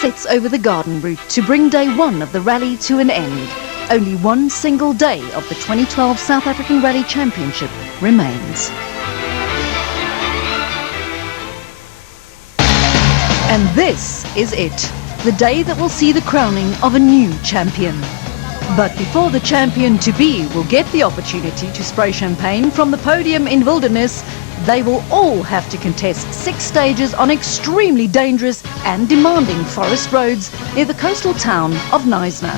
sets over the garden route to bring day one of the rally to an end. Only one single day of the 2012 South African Rally Championship remains. And this is it, the day that will see the crowning of a new champion. But before the champion-to-be will get the opportunity to spray champagne from the podium in Wilderness, they will all have to contest 6 stages on extremely dangerous and demanding forest roads near the coastal town of Knysna.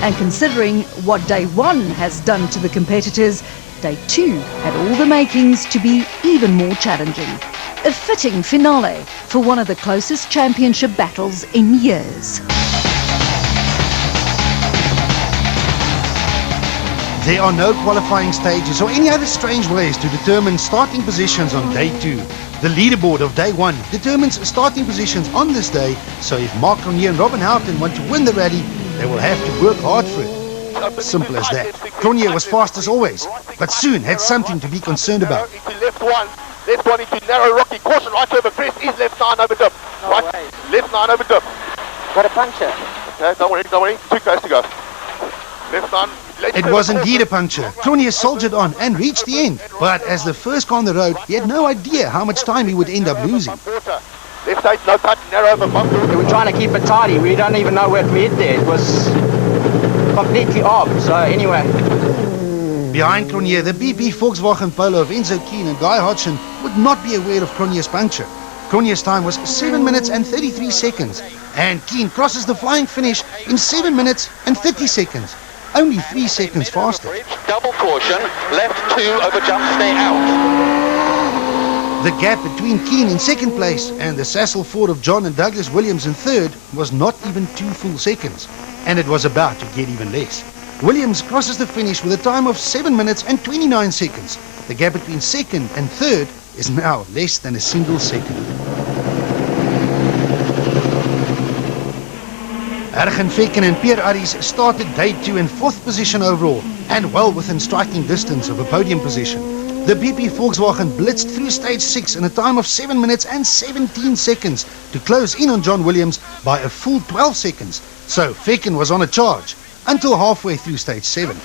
And considering what day 1 has done to the competitors, day 2 had all the makings to be even more challenging. A fitting finale for one of the closest championship battles in years. There are no qualifying stages or any other strange ways to determine starting positions on day 2. The leaderboard of day 1 determines starting positions on this day, so if Mark Cronje and Robin Houghton want to win the rally, they will have to work hard for it. Simple as that. Cronje was fast as always, but soon had something to be concerned about. Left one into narrow rocky, caution right over crest, is left 9 over dip. Right, left 9 over dip. Got a puncture. Okay, don't worry, 2 close to go. Left 9. It was indeed a puncture. Cronje soldiered on and reached the end, but as the first car on the road, he had no idea how much time he would end up losing. Left 8, no cut, narrow over bump. We were trying to keep it tidy. We don't even know where we hit there. It was completely off. So anyway. Behind Cronje, the BP Volkswagen Polo of Enzo Keen and Guy Hodgson would not be aware of Cronje's puncture. Cronje's time was 7 minutes and 33 seconds, and Keen crosses the flying finish in 7 minutes and 30 seconds. Only 3 seconds faster. Double caution, left 2 over jump, stay out. The gap between Keen in second place and the Sasol Ford of John and Douglas Williams in third was not even 2 full seconds, and it was about to get even less. Williams crosses the finish with a time of 7 minutes and 29 seconds. The gap between second and third is now less than a single second. Ergen Fekken and Pierre Arries started day 2 in 4th position overall and well within striking distance of a podium position. The BP Volkswagen blitzed through stage 6 in a time of 7 minutes and 17 seconds to close in on John Williams by a full 12 seconds. So Fekken was on a charge until halfway through stage 7.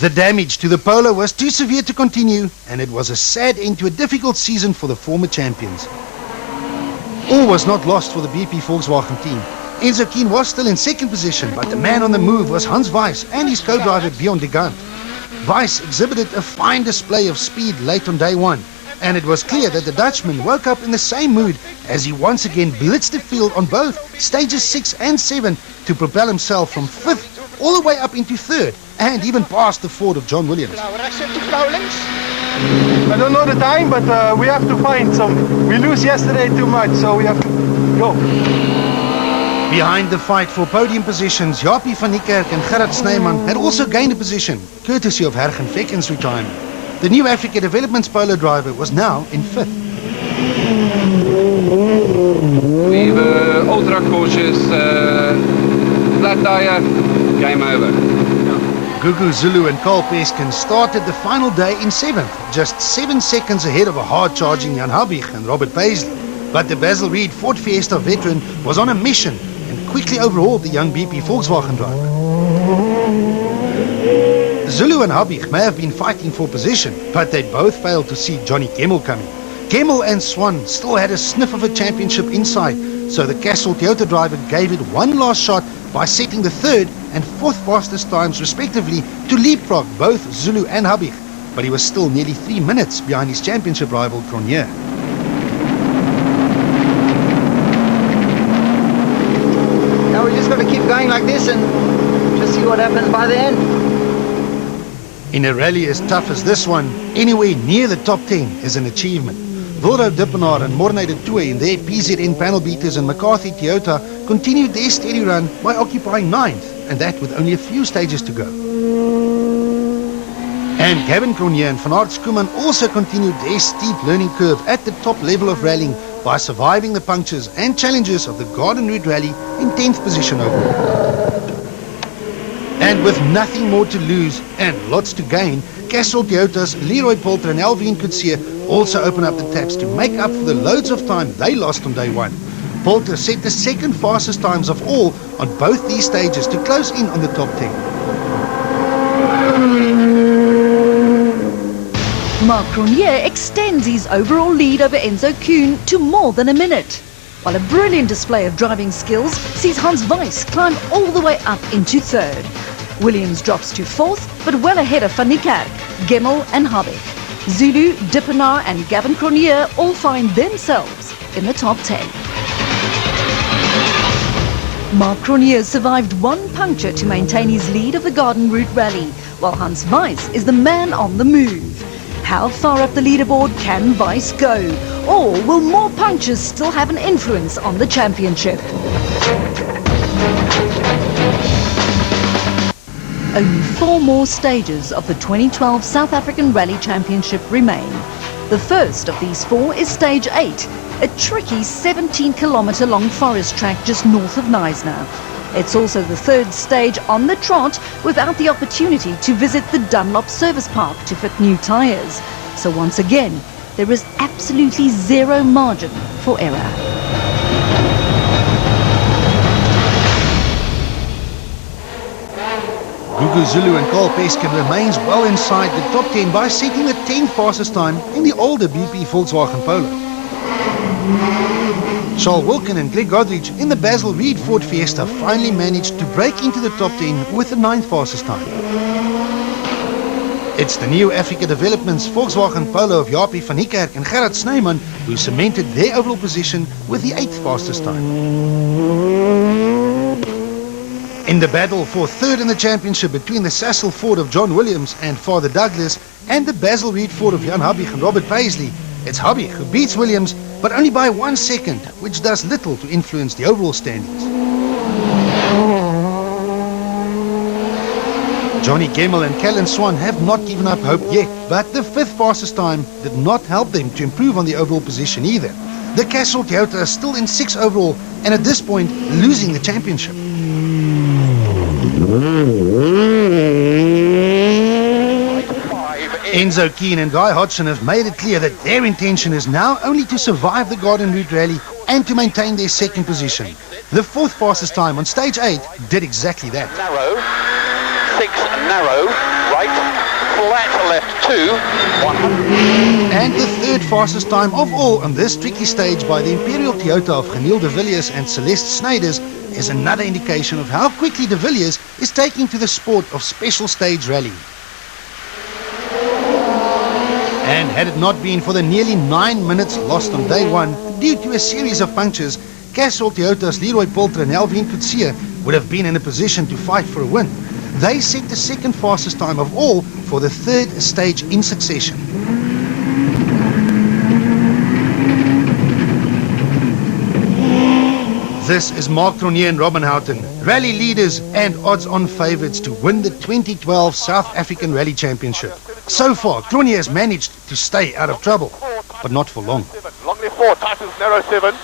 The damage to the Polo was too severe to continue, and it was a sad end to a difficult season for the former champions. All was not lost for the BP Volkswagen team. Enzo Keen was still in second position, but the man on the move was Hans Weiss and his co-driver Bjorn de Gant. Weiss exhibited a fine display of speed late on day 1, and it was clear that the Dutchman woke up in the same mood as he once again blitzed the field on both stages 6 and 7 to propel himself from 5th all the way up into 3rd and even past the Ford of John Williams. I don't know the time, but we have to find some. We lose yesterday too much, so we have to go. Behind the fight for podium positions, Jaapie van Niekerk and Gerard Snyman had also gained a position, courtesy of Ergen Fekken's retirement. The new Africa Developments Polo driver was now in 5th. We were ultra cautious, flat tire, game over. Gugu Zulu and Carl Peskin started the final day in 7th, just 7 seconds ahead of a hard-charging Jan Habig and Robert Paisley. But the Basil Reed Ford Fiesta veteran was on a mission and quickly overhauled the young BP Volkswagen driver. Zulu and Habig may have been fighting for position, but they both failed to see Johnny Kemmel coming. Kemmel and Swan still had a sniff of a championship inside, so the Castle Toyota driver gave it one last shot by setting the 3rd and 4th fastest times respectively to leapfrog both Zulu and Habig, but he was still nearly 3 minutes behind his championship rival Cronje. Now we just got to keep going like this and just see what happens by the end. In a rally as tough as this one, anywhere near the top 10 is an achievement. Wildo Dippenaar and Morne de Tooy in their PZN panel beaters and McCarthy Toyota continued their steady run by occupying 9th, and that with only a few stages to go. And Gavin Cronje and Van Aert Schoeman also continued their steep learning curve at the top level of rallying by surviving the punctures and challenges of the Garden Route Rally in 10th position overall. And with nothing more to lose and lots to gain, Castle Toyota's Leroy Poulter and Alvin Coetzee also open up the taps to make up for the loads of time they lost on day one. Poulter set the second fastest times of all on both these stages to close in on the top 10. Marc Cronje extends his overall lead over Enzo Kuhn to more than a minute, while a brilliant display of driving skills sees Hans Weiss climb all the way up into third. Williams drops to fourth, but well ahead of Van Niekerk, Gemmel and Habeck. Zulu, Dippenaar and Gavin Cronje all find themselves in the top 10. Marc Cronje survived one puncture to maintain his lead of the Garden Route Rally, while Hans Weiss is the man on the move. How far up the leaderboard can Weiss go? Or will more punctures still have an influence on the championship? Only 4 more stages of the 2012 South African Rally Championship remain. The first of these 4 is stage 8, a tricky 17-kilometre long forest track just north of Knysna. It's also the third stage on the trot without the opportunity to visit the Dunlop Service Park to fit new tyres. So once again, there is absolutely zero margin for error. Gugu Zulu and Carl Peskin remains well inside the top 10 by setting the 10th fastest time in the older BP Volkswagen Polo. Charles Wilkin and Greg Godrich in the Basil Reed Ford Fiesta finally managed to break into the top 10 with the 9th fastest time. It's the new Africa Developments Volkswagen Polo of Jaapie van Niekerk and Gerard Snyman who cemented their overall position with the 8th fastest time. In the battle for third in the championship between the Sasol Ford of John Williams and Father Douglas and the Basil Reed Ford of Jan Habeck and Robert Paisley, it's Habeck who beats Williams, but only by 1 second, which does little to influence the overall standings. Johnny Gemmel and Callan Swan have not given up hope yet, but the 5th fastest time did not help them to improve on the overall position either. The Castrol Toyota is still in 6th overall and at this point losing the championship. Enzo Kuhn and Guy Hodgson have made it clear that their intention is now only to survive the Garden Route Rally and to maintain their 2nd position. The 4th fastest time on stage 8 did exactly that. Narrow, 6 narrow, right, flat left 2, 100. And the 3rd fastest time of all on this tricky stage by the Imperial Toyota of Geniel de Villiers and Celeste Snyders is another indication of how quickly de Villiers is taking to the sport of special stage rally. And had it not been for the nearly 9 minutes lost on day one due to a series of punctures, Castrol Toyota's Leroy Poulter and Alvin Coetzee would have been in a position to fight for a win. They set the 2nd fastest time of all for the 3rd stage in succession. This is Marc Cronje and Robin Houghton, rally leaders and odds-on favourites to win the 2012 South African Rally Championship. So far, Cronje has managed to stay out of trouble, but not for long. Long left 4, Tyson's narrow 7.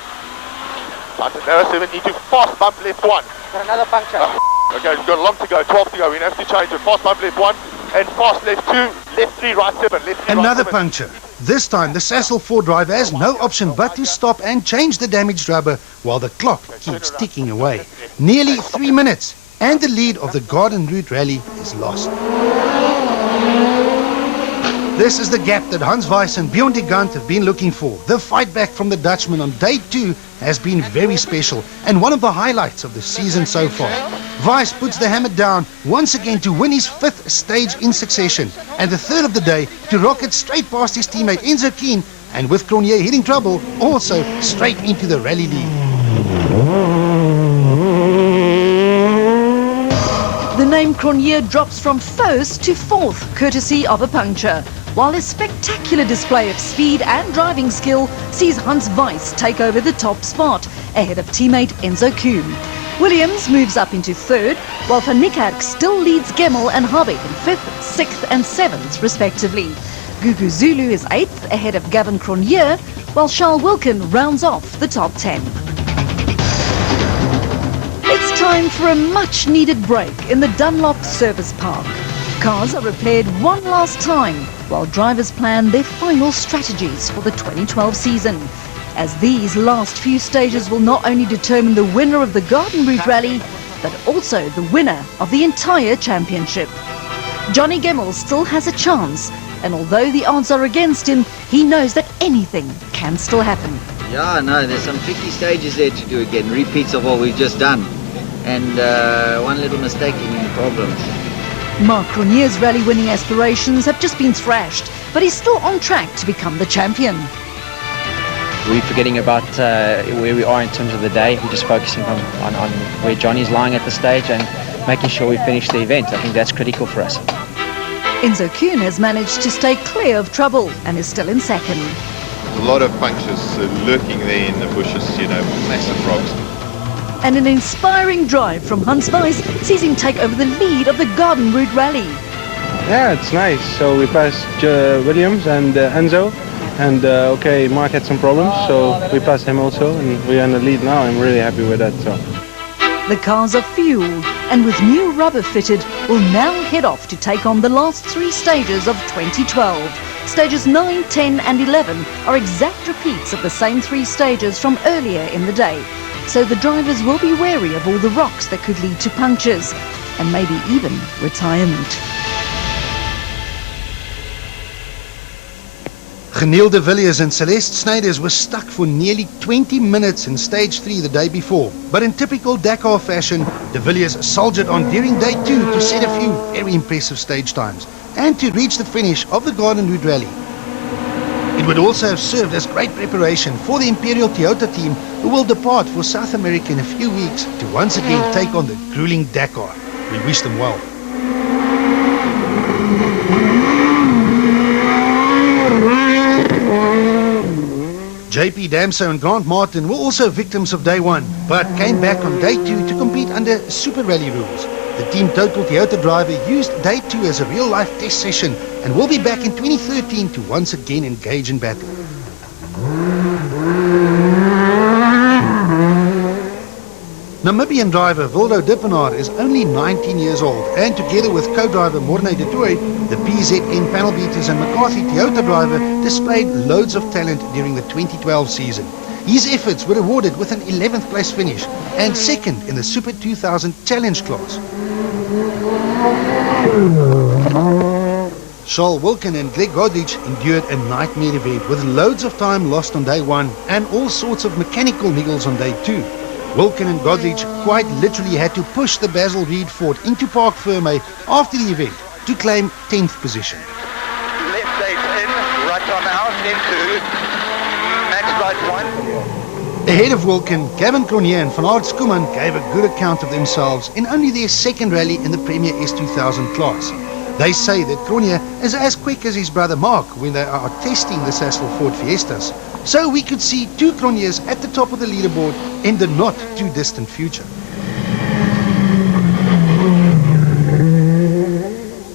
Tyson's narrow 7 into fast bump left 1. Got another puncture. Okay, we've got a long to go, 12 to go. We have to change it. Fast bump left 1 and fast left 2, left 3, right 7, left 3, Another right 7. puncture. This time, the Sasol Ford driver has no option but to stop and change the damaged rubber while the clock keeps ticking away. Nearly 3 minutes, and the lead of the Garden Route Rally is lost. This is the gap that Hans Weiss and Bjorn de Gant have been looking for. The fight back from the Dutchman on day 2 has been very special and one of the highlights of the season so far. Weiss puts the hammer down once again to win his 5th stage in succession and the 3rd of the day to rocket straight past his teammate Enzo Kuhn and with Cronje hitting trouble, also straight into the rally lead. The name Cronje drops from 1st to 4th courtesy of a puncture, while a spectacular display of speed and driving skill sees Hans Weiss take over the top spot, ahead of teammate Enzo Kuhn. Williams moves up into 3rd, while Van Niekerk still leads Gemmel and Habeck in 5th, 6th and 7th respectively. Gugu Zulu is 8th, ahead of Gavin Cronje, while Charles Wilkin rounds off the top 10. It's time for a much-needed break in the Dunlop Service Park. Cars are repaired one last time while drivers plan their final strategies for the 2012 season, as these last few stages will not only determine the winner of the Garden Route Rally, but also the winner of the entire championship. Johnny Gemmell still has a chance, and although the odds are against him, he knows that anything can still happen. Yeah, no, there's some tricky stages there to do again, repeats of what we've just done. And one little mistake in problems. Marc Cronje's rally-winning aspirations have just been thrashed, but he's still on track to become the champion. We're forgetting about where we are in terms of the day. We're just focusing on where Johnny's lying at the stage and making sure we finish the event. I think that's critical for us. Enzo Kuhn has managed to stay clear of trouble and is still in second. A lot of punctures lurking there in the bushes, you know, massive rocks. And an inspiring drive from Hans Weiss sees him take over the lead of the Garden Route Rally. Yeah, it's nice. So we passed Williams and Enzo, and okay, Mark had some problems, so we passed him also, and we're in the lead now. I'm really happy with that. So The cars are fueled, and with new rubber fitted, will now head off to take on the last three stages of 2012. Stages 9, 10 and 11 are exact repeats of the same three stages from earlier in the day. So the drivers will be wary of all the rocks that could lead to punctures and maybe even retirement. Geniel de Villiers and Celeste Snyders were stuck for nearly 20 minutes in stage 3 the day before. But in typical Dakar fashion, de Villiers soldiered on during day 2 to set a few very impressive stage times and to reach the finish of the Garden Route Rally. It would also have served as great preparation for the Imperial Toyota team, who will depart for South America in a few weeks to once again take on the grueling Dakar. We wish them well. JP Damso and Grant Martin were also victims of day 1, but came back on day 2 to compete under Super Rally rules. The Team Total Toyota driver used day 2 as a real-life test session and will be back in 2013 to once again engage in battle. Namibian driver Wildo Dippenaar is only 19 years old, and together with co-driver Morne de Tooy, the PZN Panel Beaters and McCarthy Toyota driver displayed loads of talent during the 2012 season. His efforts were rewarded with an 11th place finish and second in the Super 2000 Challenge class. Charles Wilken and Greg Godrich endured a nightmare event with loads of time lost on day 1 and all sorts of mechanical niggles on day 2. Wilken and Godrich quite literally had to push the Basil Reed Ford into Parc Ferme after the event to claim 10th position. Left 8 in, right on out, into max right 1. Ahead of Wilken, Gavin Cronje and Van Aert Schoeman gave a good account of themselves in only their second rally in the Premier S2000 class. They say that Cronje is as quick as his brother Mark when they are testing the Sassel Ford Fiestas. So we could see two Cronjes at the top of the leaderboard in the not too distant future.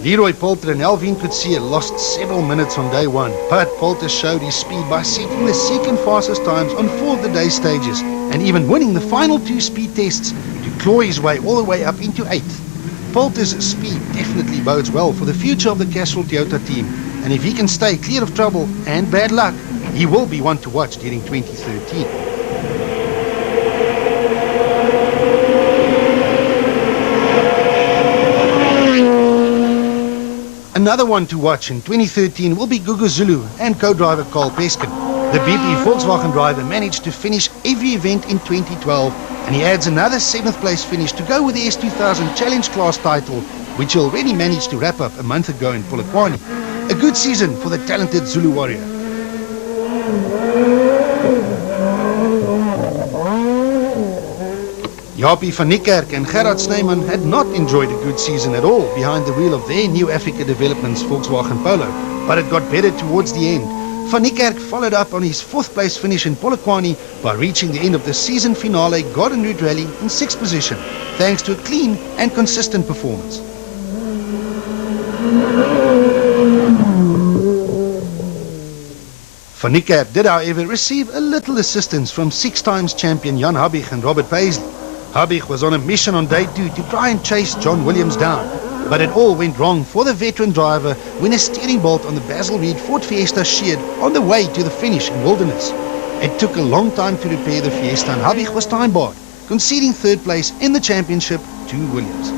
Leroy Poulter and Alvin Coetzee lost several minutes on day 1, but Poulter showed his speed by setting the second fastest times on 4 of the day stages and even winning the final 2 speed tests to claw his way all the way up into 8th. Poulter's speed definitely bodes well for the future of the Castrol Toyota team, and if he can stay clear of trouble and bad luck, he will be one to watch during 2013. Another one to watch in 2013 will be Gugu Zulu and co-driver Carl Peskin. The BP Volkswagen driver managed to finish every event in 2012, and he adds another 7th place finish to go with the S2000 Challenge Class title, which he already managed to wrap up a month ago in Polokwane. A good season for the talented Zulu warrior. Japie van Niekerk and Gerard Snyman had not enjoyed a good season at all behind the wheel of their new Africa Developments Volkswagen Polo, but it got better towards the end. Van Niekerk followed up on his 4th place finish in Polokwane by reaching the end of the season finale Garden Route Rally in 6th position, thanks to a clean and consistent performance. Van Niekerk did, however, receive a little assistance from 6-times champion Jan Habig and Robert Paisley. Habig was on a mission on day 2 to try and chase John Williams down, But it all went wrong for the veteran driver when a steering bolt on the Basil Reed Ford Fiesta sheared on the way to the finish in Wilderness. It took a long time to repair the Fiesta and Habig was time barred, conceding third place in the championship to Williams.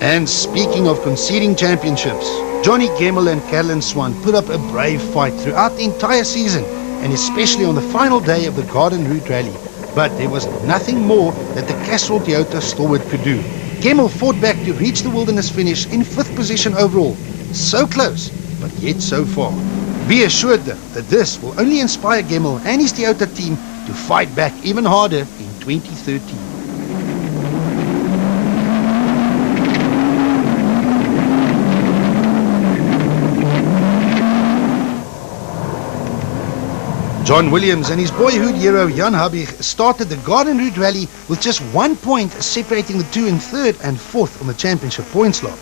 And speaking of conceding championships, Johnny Gemmell and Caroline Swan put up a brave fight throughout the entire season, and especially on the final day of the Garden Route Rally. But there was nothing more that the Castrol Toyota stalwart could do. Gemmell fought back to reach the Wilderness finish in 5th position overall. So close, but yet so far. Be assured though that this will only inspire Gemmell and his Toyota team to fight back even harder in 2013. John Williams and his boyhood hero Jan Habig started the Garden Route Rally with just 1 point separating the two in 3rd and 4th on the championship points log.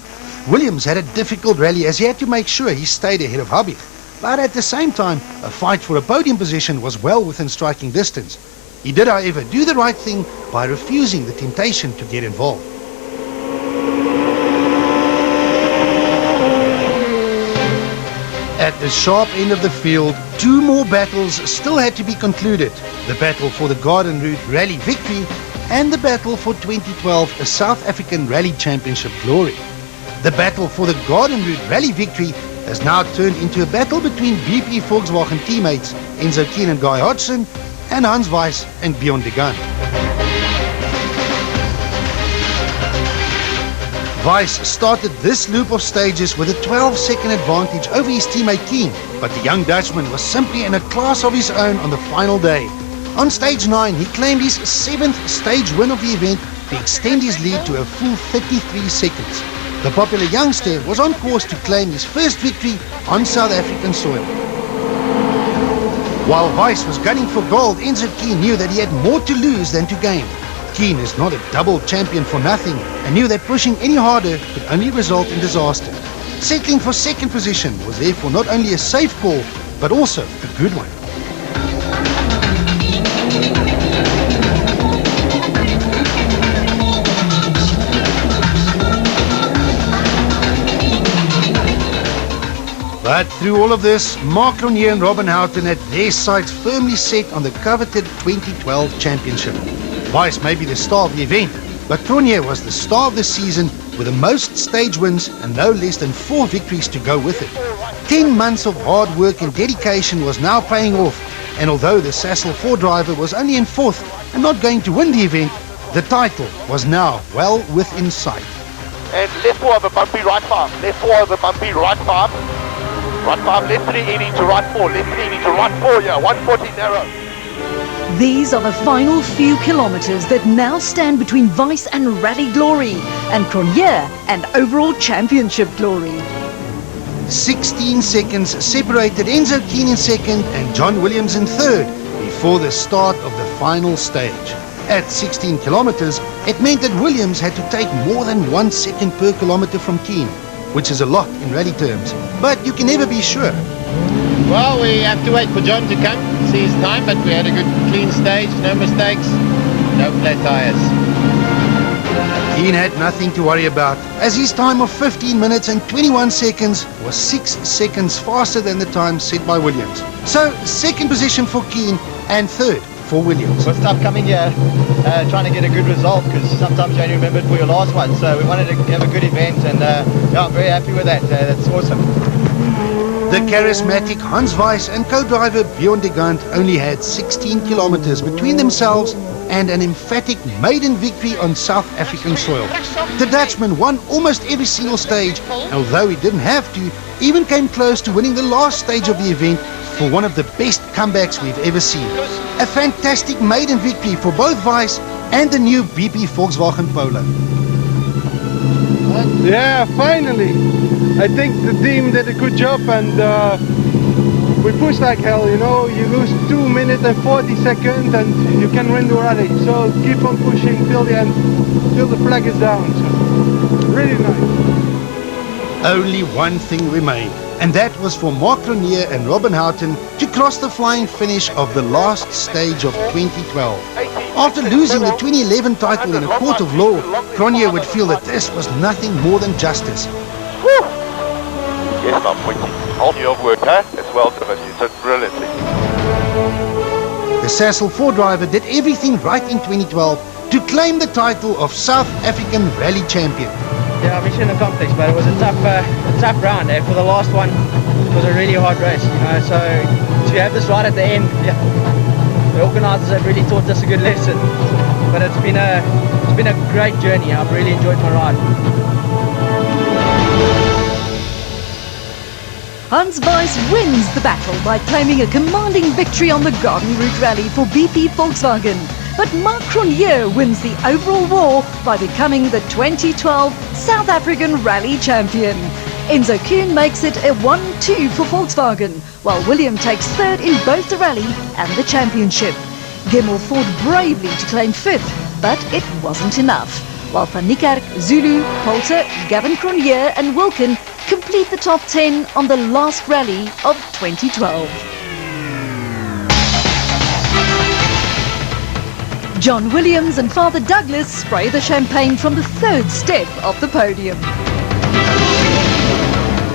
Williams had a difficult rally as he had to make sure he stayed ahead of Habig, but at the same time a fight for a podium position was well within striking distance. He did however do the right thing by refusing the temptation to get involved. At the sharp end of the field, 2 more battles still had to be concluded. The battle for the Garden Route Rally victory and the battle for 2012 South African Rally Championship glory. The battle for the Garden Route Rally victory has now turned into a battle between BP Volkswagen teammates Enzo Keen and Guy Hodgson and Hans Weiss and Bjorn de Gant. Weiss started this loop of stages with a 12-second advantage over his teammate Keen, but the young Dutchman was simply in a class of his own on the final day. On stage 9, he claimed his 7th stage win of the event to extend his lead to a full 33 seconds. The popular youngster was on course to claim his first victory on South African soil. While Weiss was gunning for gold, Enzo Keen knew that he had more to lose than to gain. Keen is not a double champion for nothing and knew that pushing any harder could only result in disaster. Settling for 2nd position was therefore not only a safe call, but also a good one. But through all of this, Mark Cronje and Robin Houghton had their sights firmly set on the coveted 2012 championship. Weiss may be the star of the event, but Cronje was the star of the season with the most stage wins and no less than 4 victories to go with it. 10 months of hard work and dedication was now paying off, and although the Sassel 4 driver was only in 4th and not going to win the event, the title was now well within sight. And left 4 over bumpy, right 5. Left 4 over bumpy, right 5. Right 5, left 3 in into right 4. Left 3 in into right 4, yeah, 140 narrow. These are the final few kilometers that now stand between Weiss and Rally glory, and Cronje and overall championship glory. 16 seconds separated Enzo Keen in 2nd and John Williams in 3rd before the start of the final stage. At 16 kilometers, it meant that Williams had to take more than 1 second per kilometer from Keen, which is a lot in rally terms, but you can never be sure. Well, we have to wait for John to come, see his time, but we had a good clean stage, no mistakes, no flat tires. Keen had nothing to worry about, as his time of 15 minutes and 21 seconds was 6 seconds faster than the time set by Williams. So, 2nd position for Keen and 3rd for Williams. It was tough coming here, trying to get a good result, because sometimes you only remember it for your last one, so we wanted to have a good event, and yeah, I'm very happy with that. That's awesome. The charismatic Hans Weiss and co-driver Bjorn de Gant only had 16 kilometers between themselves and an emphatic maiden victory on South African soil. The Dutchman won almost every single stage, and although he didn't have to, even came close to winning the last stage of the event for one of the best comebacks we've ever seen. A fantastic maiden victory for both Weiss and the new BP Volkswagen Polo. Yeah, finally! I think the team did a good job, and we pushed like hell, you know. You lose 2 minutes and 40 seconds and you can win the rally. So keep on pushing till the end, till the flag is down. So really nice. Only one thing remained. And that was for Mark Cronje and Robin Houghton to cross the flying finish of the last stage of 2012. After losing the 2011 title in a court of law, Cronje would feel that this was nothing more than justice. Yes, I'm with you. All your work, huh? It's well done. You did brilliantly. The Sasol 4 driver did everything right in 2012 to claim the title of South African Rally Champion. Yeah, mission accomplished, but it was a tough round. For the last one, it was a really hard race, you know. So to have this right at the end, yeah, the organisers have really taught us a good lesson. But it's been a great journey. I've really enjoyed my ride. Hans Weiss wins the battle by claiming a commanding victory on the Garden Route Rally for BP Volkswagen. But Mark Cronje wins the overall war by becoming the 2012 South African Rally Champion. Enzo Kuhn makes it a 1-2 for Volkswagen, while William takes third in both the rally and the championship. Gemmell fought bravely to claim fifth, but it wasn't enough. While Van Niekerk, Zulu, Poulter, Gavin Cronje and Wilkin complete the top 10 on the last rally of 2012. John Williams and Father Douglas spray the champagne from the third step of the podium.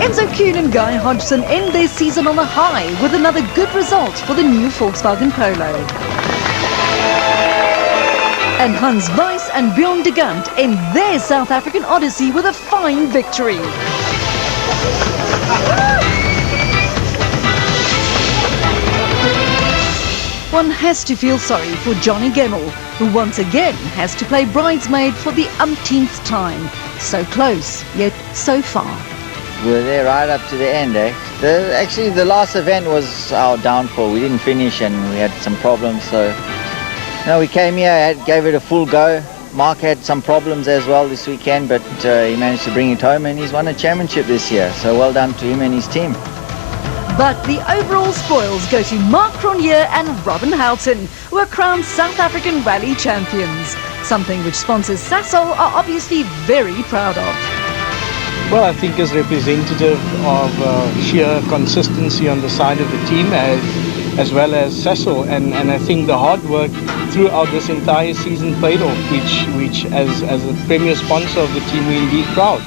Enzo Kuhn and Guy Hodgson end their season on a high with another good result for the new Volkswagen Polo. And Hans Weiss and Bjorn de Gant end their South African odyssey with a fine victory. One has to feel sorry for Johnny Gemmell, who once again has to play bridesmaid for the umpteenth time. So close, yet so far. We were there right up to the end, eh? Actually, the last event was our downfall. We didn't finish and we had some problems, so... No, we came here, gave it a full go. Mark had some problems as well this weekend, but he managed to bring it home and he's won a championship this year. So well done to him and his team. But the overall spoils go to Mark Cronje and Robin Houghton, who are crowned South African Rally Champions, something which sponsors Sasol are obviously very proud of. Well, I think as representative of sheer consistency on the side of the team as well as Sasol, and I think the hard work throughout this entire season paid off, which as a premier sponsor of the team, we're indeed proud.